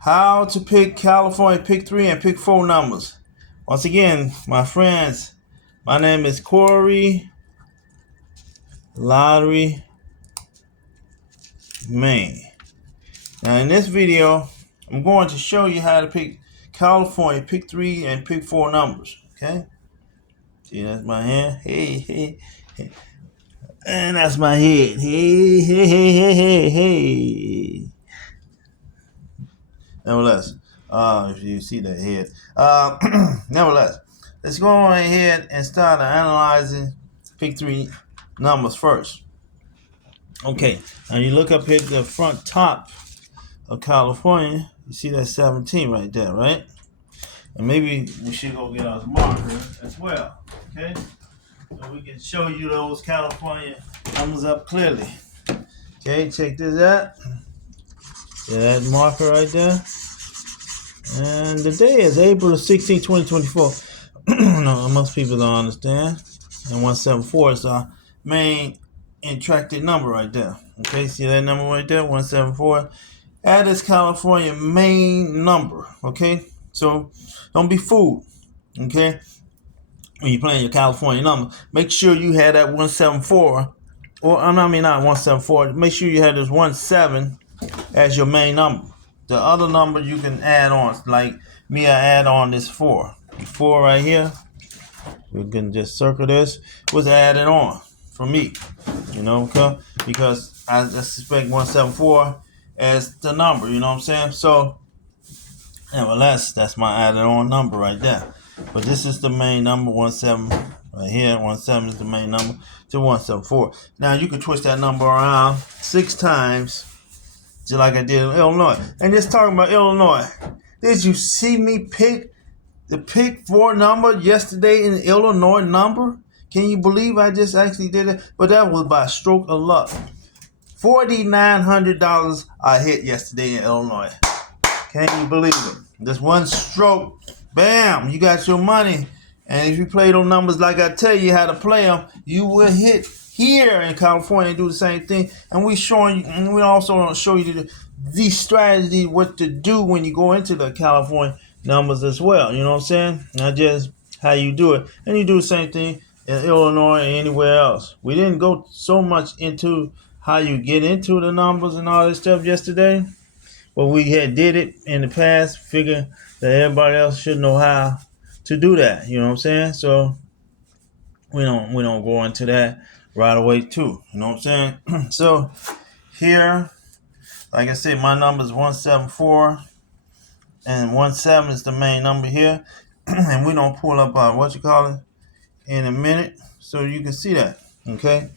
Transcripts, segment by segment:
How to pick California pick 3 and pick 4 numbers. Once again, my friends, my name is Corey Lottery Maine. Now in this video, I'm going to show you how to pick California pick 3 and pick 4 numbers. Okay? See, that's my hand. Hey, hey, hey. And that's my head. Hey, hey, hey, hey, hey, hey. Nevertheless, if you see that head. Nevertheless, let's go on ahead and start analyzing pick 3 numbers first. Okay, now you look up here at the front top of California. You see that 17 right there, right? And maybe we should go get our marker as well. Okay, so we can show you those California numbers up clearly. Okay, check this out. See that marker right there? And the day is April 16, 2024. No, most people don't understand. And 174 is our main intracted number right there. Okay, see that number right there? 174. That is California main number. Okay, so don't be fooled. Okay, when you're playing your California number, make sure you had that 174. Or I mean not 174. Make sure you had this 17 as your main number. The other number you can add on, like me, I add on this 4. 4 right here. We can just circle this. Was added on for me, because I suspect 174 as the number. You know what I'm saying? So, nevertheless, that's my added on number right there. But this is the main number, 17 right here. 17 is the main number to 174. Now you can twist that number around 6 times. Just like I did in Illinois. And just talking about Illinois, did you see me pick the pick 4 number yesterday in the Illinois number? Can you believe I just actually did it? But that was by a stroke of luck. $4,900 I hit yesterday in Illinois. Can you believe it? Just one stroke, bam, you got your money. And if you play those numbers like I tell you how to play them, you will hit here in California and do the same thing. And we showing you, and we also show you the strategy, what to do when you go into the California numbers as well. You know what I'm saying? Not just how you do it. And you do the same thing in Illinois and anywhere else. We didn't go so much into how you get into the numbers and all this stuff yesterday. But we had did it in the past, figure that everybody else should know how to do that. You know what I'm saying? So we don't go into that right away too. You know what I'm saying? So here, like I said, my number is 174, and 17 is the main number here. And we don't pull up our in a minute, so you can see that. Okay,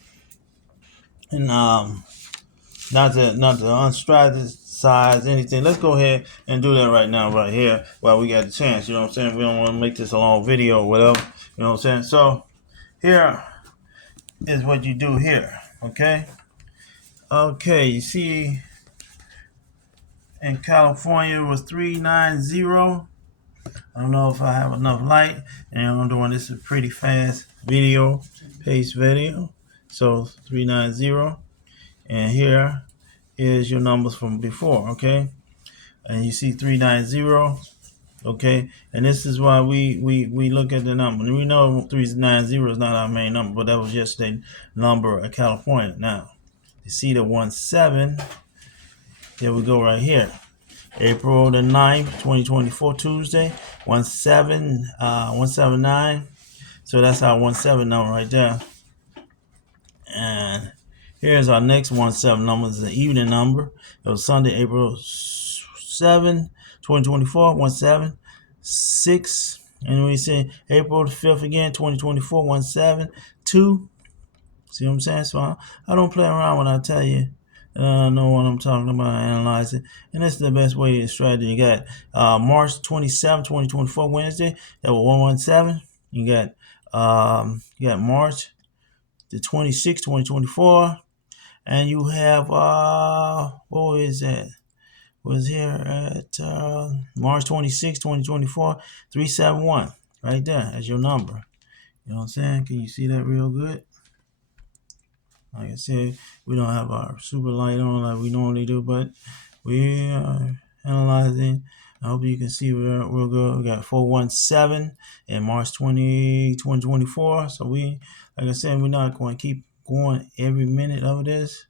and not to unstrategize anything. Let's go ahead and do that right now, right here, while we got the chance. You know what I'm saying? We don't want to make this a long video or whatever. You know what I'm saying? So here is what you do here. Okay. Okay. You see, in California it was 390. I don't know if I have enough light, and I'm doing this a pretty fast video, pace video. So 390, and here is your numbers from before, okay? And you see 390, okay? And this is why we look at the number. And we know 390 is not our main number, but that was yesterday's number in California. Now, you see the 17, here we go right here. April the 9th, 2024, Tuesday, 179. So that's our 17 number right there. And here's our next 17 number. It's an evening number. It was Sunday, April 7, 2024, 17, 6. And we say April the 5th again, 2024, 17, 2. See what I'm saying? So I don't play around when I tell you. I know what I'm talking about. I analyze it. And that's the best way to strategy. You got March 27, 2024, Wednesday. That was 117. You got March the 26th, 2024. And you have, what is that? Was here at March 26, 2024, 371. Right there. That's your number. You know what I'm saying? Can you see that real good? Like I said, we don't have our super light on like we normally do, but we are analyzing. I hope you can see we're good. We got 417 in March 2024. So we, like I said, we're not going to keep going every minute of this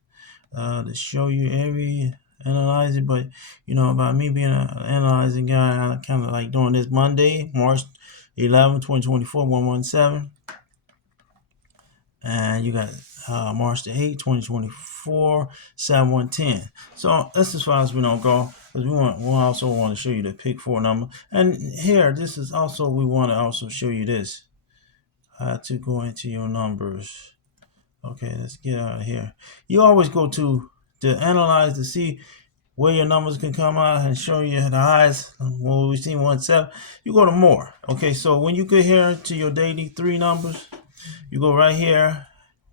to show you every analyzing. But you know, about me being an analyzing guy, I kind of like doing this Monday, March 11, 2024, 117. And you got March the 8th, 2024, 7110. So that's as far as we don't go, because we also want to show you the pick 4 number. And here, this is also, we want to also show you this. How to go into your numbers. Okay, let's get out of here. You always go to analyze to see where your numbers can come out and show you the highest. When we see 17, you go to more. Okay, so when you get here to your daily 3 numbers, you go right here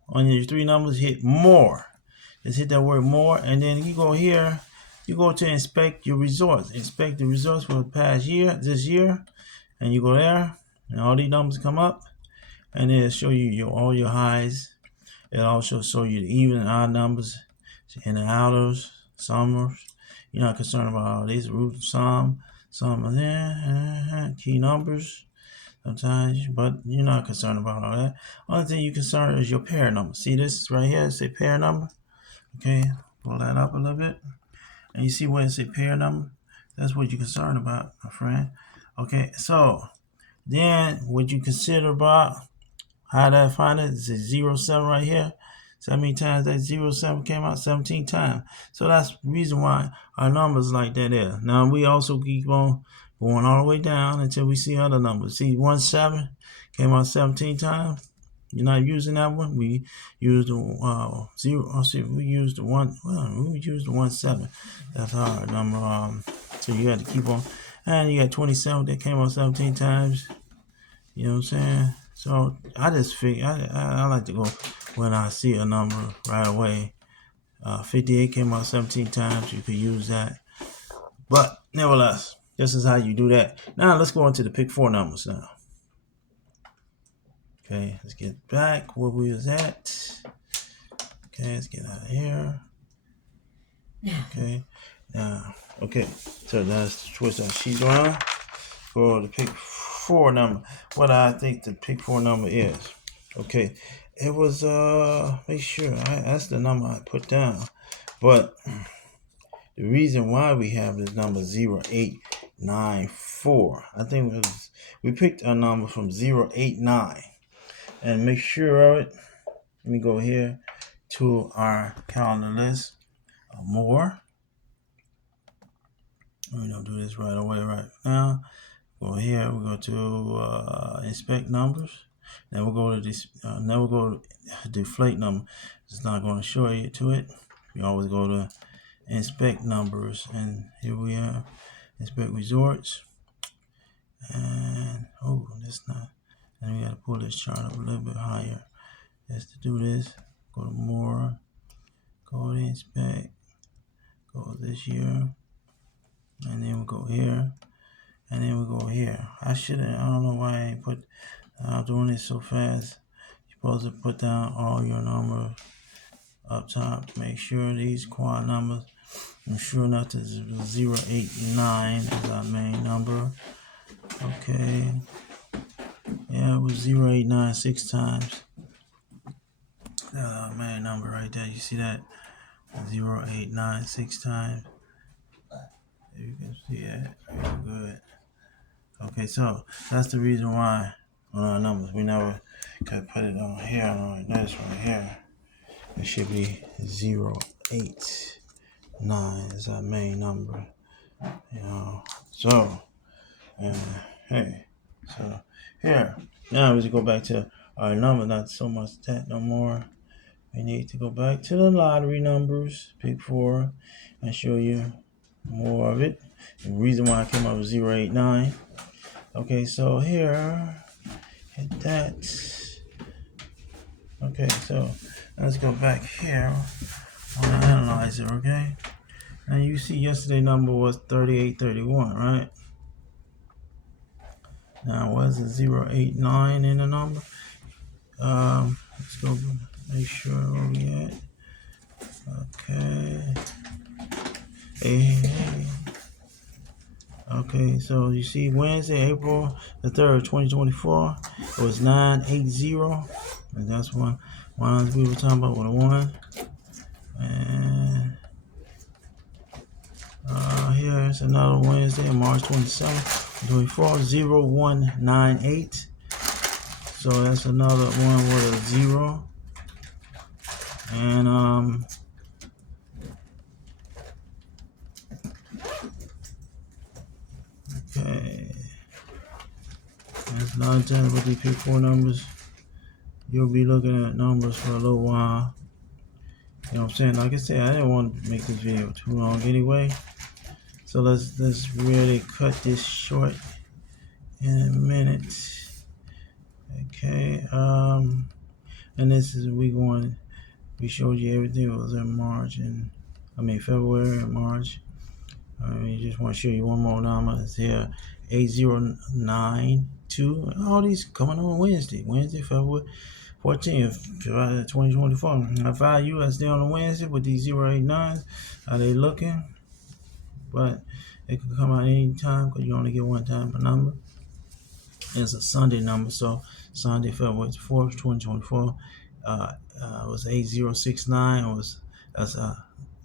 on your 3 numbers, hit more. Just hit that word more, and then you go here, you go to inspect your results. Inspect the results for the past year, this year, and you go there, and all these numbers come up, and it'll show you all your highs. It'll also show you the even and odd numbers, in the outers, summers. You're not concerned about all these root sum of there, key numbers. Sometimes, but you're not concerned about all that. Only thing you're concerned is your pair number. See this right here? It say pair number. Okay, pull that up a little bit. And you see where it say pair number? That's what you're concerned about, my friend. Okay, so then what you consider about how to find it is 07 right here. So how many times that 07 came out? 17 times. So that's the reason why our numbers like that is. Now we also keep on going all the way down until we see other numbers. See 17 came out 17 times. You're not using that one. We use the 0. Oh, see, we use the 1. Well, we use the 17. That's our number. So you got to keep on. And you got 27 that came out 17 times. You know what I'm saying? So I just figure I like to go when I see a number right away. 58 came out 17 times. You could use that. But nevertheless, this is how you do that. Now let's go into the pick 4 numbers now. Okay, let's get back where we was at. Okay, let's get out of here. Okay, now, okay, so let's twist our sheet around for the pick 4 number. What I think the pick 4 number is. Okay, it was make sure that's the number I put down. But the reason why we have this number 0894, I think we picked a number from 089. And make sure of it. Let me go here to our calendar list. More. We're gonna do this right away right now. Go here. We go to inspect numbers. Then we'll go to this. Then we'll go to deflate number. It's not going to show you to it. You always go to inspect numbers, and here we are. Inspect resorts. And that's not. And we got to pull this chart up a little bit higher. Just to do this, go to more. Go to inspect. Go this year. And then we go here. And then we go here. I don't know why I ain't I'm doing this so fast. You're supposed to put down all your numbers up top. Make sure these quad numbers. I'm sure enough this is 089 is our main number. Okay. Yeah, it was 089 6 times. Main number right there. You see that? 089 6 times. You can see that. Very good. Okay, so that's the reason why on our numbers we never could put it on here. On this right here, it should be 089 is our main number. You know, so hey, so here now we just go back to our number. Not so much that no more. We need to go back to the lottery numbers, pick 4, and show you more of it. The reason why I came up with 089. Okay, so here, hit that. Okay, so let's go back here on the analyzer, okay? And you see yesterday number was 3831, right? Now, was it 089 in the number? Let's go make sure where we at. Okay. Hey. Okay, so you see Wednesday, April the 3rd, 2024, it was 980. And that's one we were talking about with a 1. And here's another Wednesday, March 27th, 24, 0198. So that's another one with a 0. And okay. That's 9, 10, but these pick 4 numbers. You'll be looking at numbers for a little while. You know what I'm saying? Like I said, I didn't want to make this video too long anyway. So let's really cut this short in a minute. Okay. And this is we showed you everything. It was in March and February and March. Just want to show you one more number. It's here, 8092. All these coming on Wednesday, February 14th, 2024. I find USD on the Wednesday with these 089s. How they looking? But it can come out any time because you only get one time per number. It's a Sunday number, so Sunday, February 4th, 2024. It was 8069. That's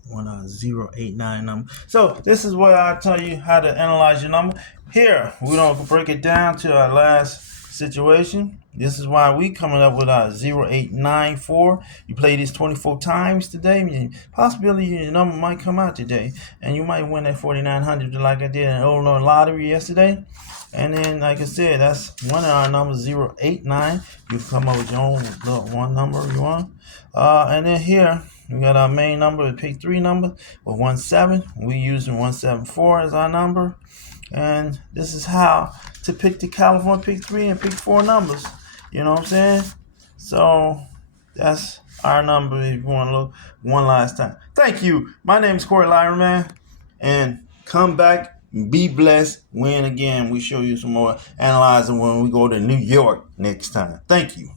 089 number. So this is where I tell you how to analyze your number. Here we don't break it down to our last situation. This is why we coming up with our 0894. You play this 24 times today. Possibility your number might come out today, and you might win that 4,900 like I did in Illinois lottery yesterday. And then, like I said, that's one of our numbers, 089. You come up with your own little one number you want. And then here we got our main number, the pick 3 number with 17. We using 174 as our number. And this is how to pick the California pick 3 and pick 4 numbers. You know what I'm saying? So that's our number if you want to look one last time. Thank you. My name is Corey Lyra, man. And come back. Be blessed. Win again. We show you some more analyzing when we go to New York next time. Thank you.